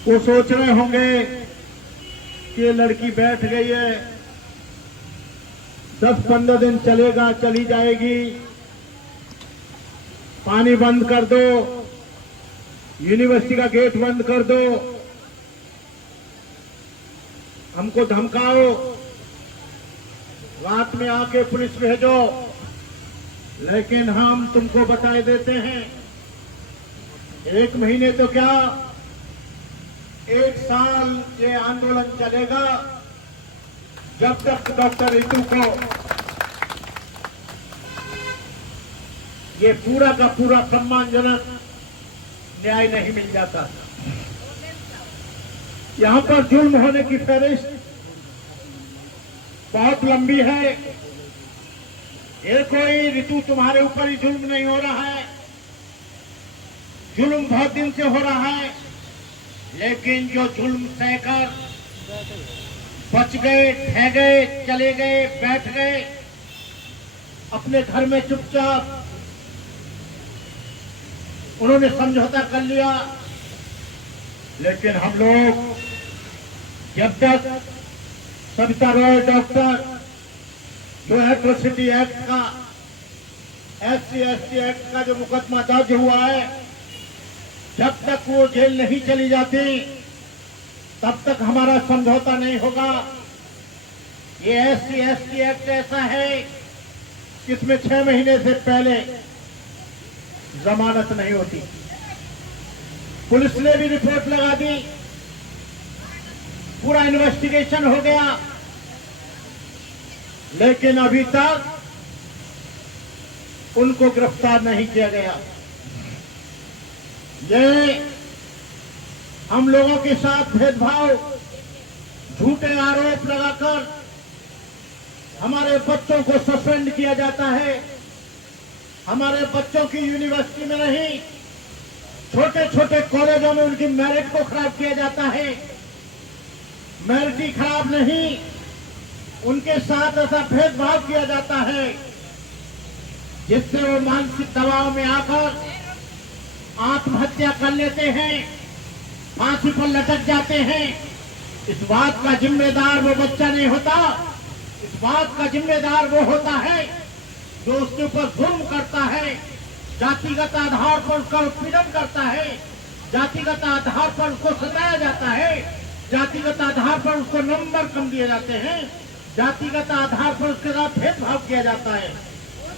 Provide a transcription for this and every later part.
वो सोच रहे होंगे कि ये लड़की बैठ गई है, 10-15 दिन चलेगा, चली जाएगी, पानी बंद कर दो, यूनिवर्सिटी का गेट बंद कर दो, हमको धमकाओ, रात में आके पुलिस भेजो। लेकिन हम तुमको बताए देते हैं, 1 महीने तो क्या, 1 साल ये आंदोलन चलेगा, जब तक डॉक्टर रितु को ये पूरा का पूरा सम्मानजनक न्याय नहीं मिल जाता। यहां पर जुल्म होने की फहरिस्त बहुत लंबी है। ये कोई रितु तुम्हारे ऊपर ही जुल्म नहीं हो रहा है, जुल्म बहुत दिन से हो रहा है। लेकिन जो जुल्म सहकर बच गए, ठह गए, चले गए, बैठ गए अपने घर में चुपचाप, उन्होंने समझौता कर लिया। लेकिन हम लोग जब तक सविता रॉय डॉक्टर जो एट्रोसिटी एक्ट का, SC/ST एक्ट का जो मुकदमा दर्ज हुआ है, जब तक वो जेल नहीं चली जाती तब तक हमारा समझौता नहीं होगा। ये SC/ST एक्ट ऐसा है कि इसमें 6 महीने से पहले जमानत नहीं होती। पुलिस ने भी रिपोर्ट लगा दी, पूरा इन्वेस्टिगेशन हो गया, लेकिन अभी तक उनको गिरफ्तार नहीं किया गया। ये हम लोगों के साथ भेदभाव, झूठे आरोप लगाकर हमारे बच्चों को सस्पेंड किया जाता है। हमारे बच्चों की यूनिवर्सिटी में नहीं, छोटे छोटे कॉलेजों में उनकी मेरिट को खराब किया जाता है। मेरिट ही खराब नहीं, उनके साथ ऐसा भेदभाव किया जाता है जिससे वो मानसिक दबाव में आकर आत्महत्या कर लेते हैं, फांसी पर लटक जाते हैं। इस बात का जिम्मेदार वो बच्चा नहीं होता, इस बात का जिम्मेदार वो होता है जो उसके ऊपर जुल्म करता है, जातिगत आधार पर उसका उत्पीड़न करता है, जातिगत आधार पर उसको सताया जाता है, जातिगत आधार पर उसको नंबर कम दिए जाते हैं, जातिगत आधार पर उसके साथ भेदभाव किया जाता है।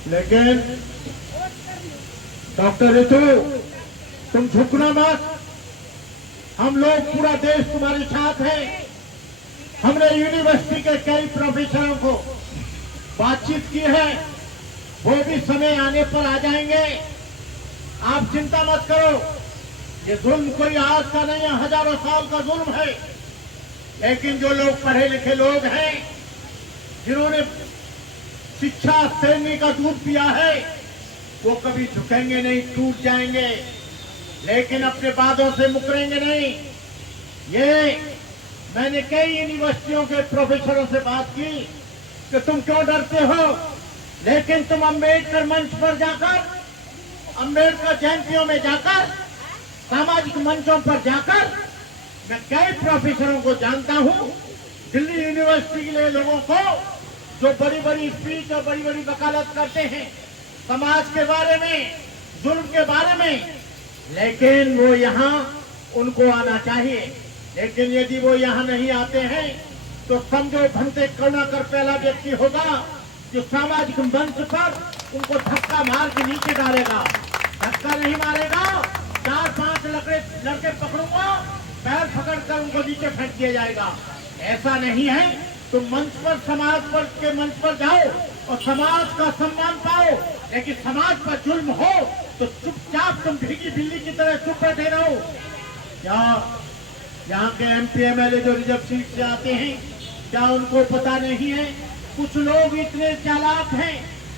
लेकिन डॉक्टर रितु, तुम झुकना मत, हम लोग पूरा देश तुम्हारे साथ है। हमने यूनिवर्सिटी के कई प्रोफेसरों को बातचीत की है, वो भी समय आने पर आ जाएंगे। आप चिंता मत करो, ये जुल्म कोई आज का नहीं है, हजारों साल का जुल्म है। लेकिन जो लोग पढ़े लिखे लोग हैं, जिन्होंने शिक्षा श्रेणी का दूध पिया है, वो कभी झुकेंगे नहीं, टूट जाएंगे, लेकिन अपने वादों से मुकरेंगे नहीं। ये मैंने कई यूनिवर्सिटियों के प्रोफेसरों से बात की कि तुम क्यों डरते हो, लेकिन तुम अम्बेडकर मंच पर जाकर, अम्बेडकर जयंतियों में जाकर, सामाजिक मंचों पर जाकर, मैं कई प्रोफेसरों को जानता हूं, दिल्ली यूनिवर्सिटी के लोगों को, जो बड़ी बड़ी स्पीच और बड़ी बड़ी वकालत करते हैं समाज के बारे में, जुल्म के बारे में, लेकिन वो यहाँ उनको आना चाहिए। लेकिन यदि वो यहाँ नहीं आते हैं तो समझो भंते करुणाकर पहला व्यक्ति होगा जो सामाजिक मंच पर उनको धक्का मार के नीचे डालेगा। धक्का नहीं मारेगा, 4-5 लड़के पकड़ूंगा, पैर पकड़कर उनको नीचे फेंक दिया जाएगा। ऐसा नहीं है। तुम मंच पर, समाज पर के मंच पर जाओ और समाज का सम्मान पाओ, लेकिन समाज पर जुल्म हो तो चुपचाप तुम भीगी बिल्ली की तरह चुप बैठे रहो। क्या यहाँ के MP MLA जो रिजर्व सीट से आते हैं, क्या उनको पता नहीं है? कुछ लोग इतने चालाक हैं,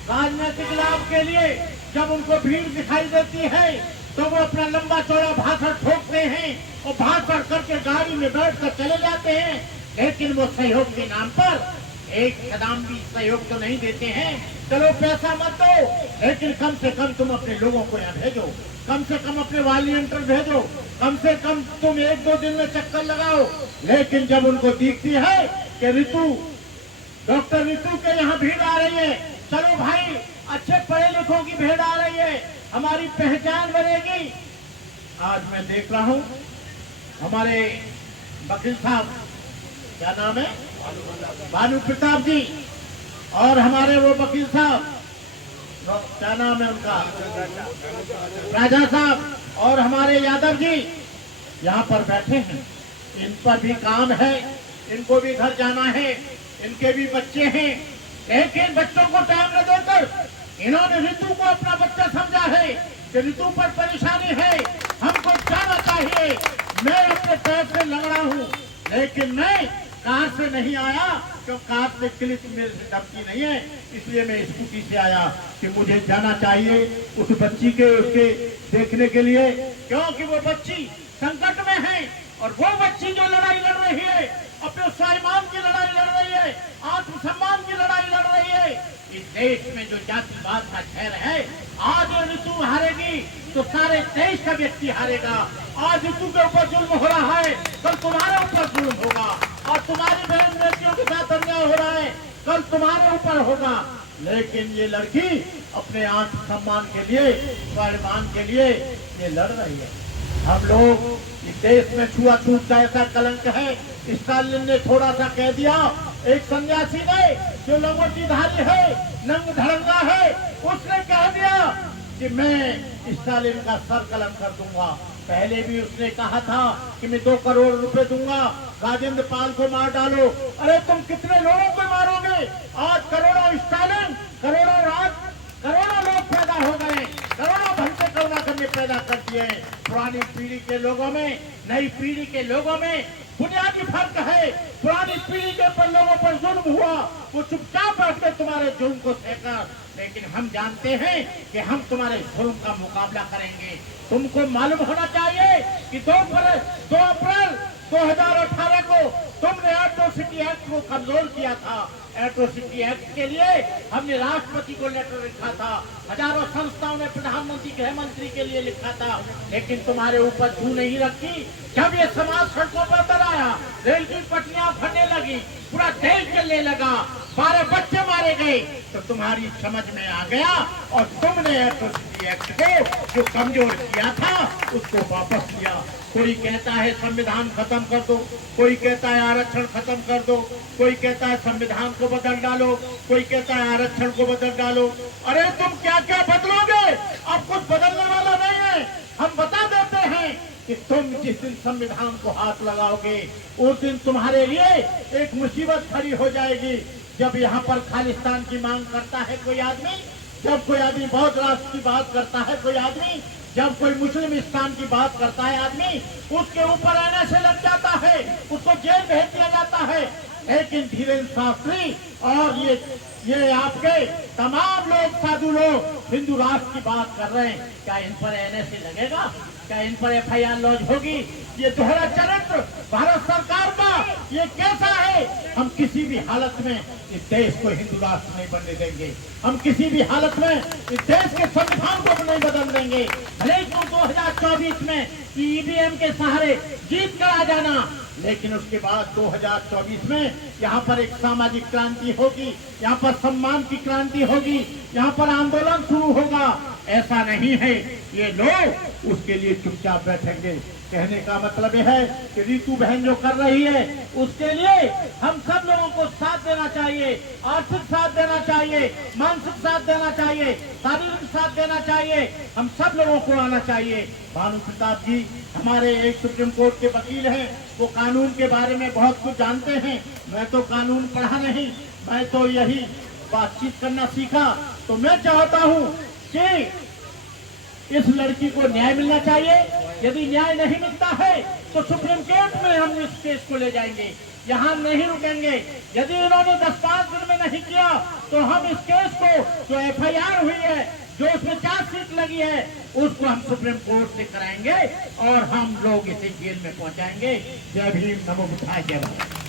राजनीतिक लाभ के लिए जब उनको भीड़ दिखाई देती है तो वो अपना लंबा चौड़ा भाषण ठोकते हैं और भाषण करके गाड़ी में बैठकर चले जाते हैं, लेकिन वो सहयोग के नाम पर एक कदम भी सहयोग तो नहीं देते हैं। चलो पैसा मत दो, लेकिन कम से कम तुम अपने लोगों को यहाँ भेजो, कम से कम अपने वॉलंटियर भेजो, कम से कम तुम 1-2 दिन में चक्कर लगाओ। लेकिन जब उनको दिखती है कि ऋतु, डॉक्टर ऋतु के यहाँ भीड़ आ रही है, चलो भाई अच्छे पढ़े लिखों की भीड़ आ रही है, हमारी पहचान बनेगी। आज मैं देख रहा हूँ हमारे वकील साहब, क्या नाम है, भानु प्रताप जी, और हमारे वो वकील साहब, क्या नाम है उनका, राजा साहब, और हमारे यादव जी यहाँ पर बैठे हैं। इन पर भी काम है, इनको भी घर जाना है, इनके भी बच्चे हैं, लेकिन बच्चों को टाइम न देकर इन्होंने ऋतु को अपना बच्चा समझा है कि ऋतु पर परेशानी है, हमको जाना चाहिए। मैं अपने पैर से लंगड़ा हूँ, लेकिन मैं कार से नहीं आया, क्यों कार से क्लिप मेरे से धमकी नहीं है, इसलिए मैं स्कूटी से आया कि मुझे जाना चाहिए उस बच्ची के, उसके देखने के लिए, क्योंकि वो बच्ची संकट में है। और वो बच्ची जो लड़ाई लड़ रही है, अपने स्वाभिमान की लड़ाई लड़ रही है, आत्मसम्मान की लड़ाई लड़ रही है। इस देश में जो जातिवाद का जहर है, आज ऋतु हारेगी तो सारे देश का व्यक्ति हारेगा। आज ऋतु के ऊपर जुल्म हो रहा है, कल तुम्हारे ऊपर जुल्म होगा, और तुम्हारी बहन बेटियों के साथ अन्याय हो रहा है, कल तुम्हारे ऊपर होगा। लेकिन ये लड़की अपने आत्मसम्मान के लिए, स्वाभिमान के लिए ये लड़ रही है। हम लोग इस देश में छुआछूत का ऐसा कलंक है, स्टालिन ने थोड़ा सा कह दिया, एक सन्यासी ने जो लंगोटीधारी है, नंग धड़ंगा है, उसने कह दिया कि मैं स्टालिन का सर कलम कर दूंगा। पहले भी उसने कहा था कि मैं 2 करोड़ रुपए दूंगा, राजेंद्र पाल को मार डालो। अरे तुम कितने लोगों को मारोगे? आज करोड़ों स्टालिन, करोड़ों राज, करोड़ों लोग पैदा हो गए, करोड़ों भंते करुणाकर ने पैदा कर दिए हैं। पुरानी पीढ़ी के लोगों में, नई पीढ़ी के लोगों में बुनियादी फर्क है। पुरानी पीढ़ी के पर लोगों पर जुल्म हुआ, वो चुपचाप बैठ के तुम्हारे जुल्म को सहकर, लेकिन हम जानते हैं कि हम तुम्हारे जुल्म का मुकाबला करेंगे। तुमको मालूम होना चाहिए कि 2 अप्रैल 2018 को तुमने एट्रोसिटी एक्ट को कमजोर किया था। एट्रोसिटी एक्ट के लिए हमने राष्ट्रपति को लेटर लिखा था, हजारों संस्थाओं ने प्रधानमंत्री, गृह मंत्री के लिए लिखा था, लेकिन तुम्हारे ऊपर छू नहीं रखी। जब ये समाज सड़कों पर उतर आया, रेल की पटरियां फटने लगी, पूरा देश जलने लगा, 12 बच्चे मारे गए, तो तुम्हारी समझ में आ गया और तुमने एट्रोसिटी एक्ट को जो कमजोर किया था उसको वापस लिया। कोई कहता है संविधान खत्म कर दो, कोई कहता है आरक्षण खत्म कर दो, कोई कहता है संविधान को बदल डालो, कोई कहता है आरक्षण को बदल डालो। अरे तुम क्या क्या बदलोगे? अब कुछ बदलने वाला नहीं है। हम बता देते हैं कि तुम जिस दिन संविधान को हाथ लगाओगे, उस दिन तुम्हारे लिए एक मुसीबत खड़ी हो जाएगी। जब यहाँ पर खालिस्तान की मांग करता है कोई आदमी, जब कोई आदमी बौद्ध राष्ट्र की बात करता है कोई आदमी, जब कोई मुस्लिमिस्तान की बात करता है आदमी, उसके ऊपर आने से लग जाता है, उसको जेल भेज दिया जाता है। लेकिन धीरेन्द्र शास्त्री और ये आपके तमाम लोग, साधु लोग हिंदू राष्ट्र की बात कर रहे हैं, क्या इन पर एनएसए लगेगा? क्या इन पर एफआईआर लॉन्च होगी? ये दोहरा चरित्र भारत सरकार का ये कैसा है? हम किसी भी हालत में इस देश को हिंदू राष्ट्र नहीं बनने देंगे। हम किसी भी हालत में इस देश के संविधान को नहीं बदल देंगे। भले ही 2024 में ईवीएम के सहारे जीत कर आ जाना, लेकिन उसके बाद 2024 में यहाँ पर एक सामाजिक क्रांति होगी, यहाँ पर सम्मान की क्रांति होगी, यहाँ पर आंदोलन शुरू होगा। ऐसा नहीं है ये लोग उसके लिए चुपचाप बैठेंगे। कहने का मतलब यह है कि ऋतु बहन जो कर रही है उसके लिए हम सब लोगों को साथ देना चाहिए, आर्थिक साथ देना चाहिए, मानसिक साथ देना चाहिए, शारीरिक साथ देना चाहिए। हम सब लोगों को आना चाहिए। भानु प्रताप जी हमारे एक सुप्रीम कोर्ट के वकील हैं, वो कानून के बारे में बहुत कुछ जानते हैं। मैं तो कानून पढ़ा नहीं, मैं तो यही बातचीत करना सीखा। तो मैं चाहता हूँ कि इस लड़की को न्याय मिलना चाहिए। यदि न्याय नहीं मिलता है तो सुप्रीम कोर्ट में हम इस केस को ले जाएंगे, यहाँ नहीं रुकेंगे। यदि इन्होंने 10-5 दिन में नहीं किया तो हम इस केस को, जो एफआईआर हुई है, जो उसमें चार्जशीट लगी है, उसको हम सुप्रीम कोर्ट से कराएंगे और हम लोग इसे जेल में पहुंचाएंगे। जय भीम, नमो बुद्धाय, जय भारत।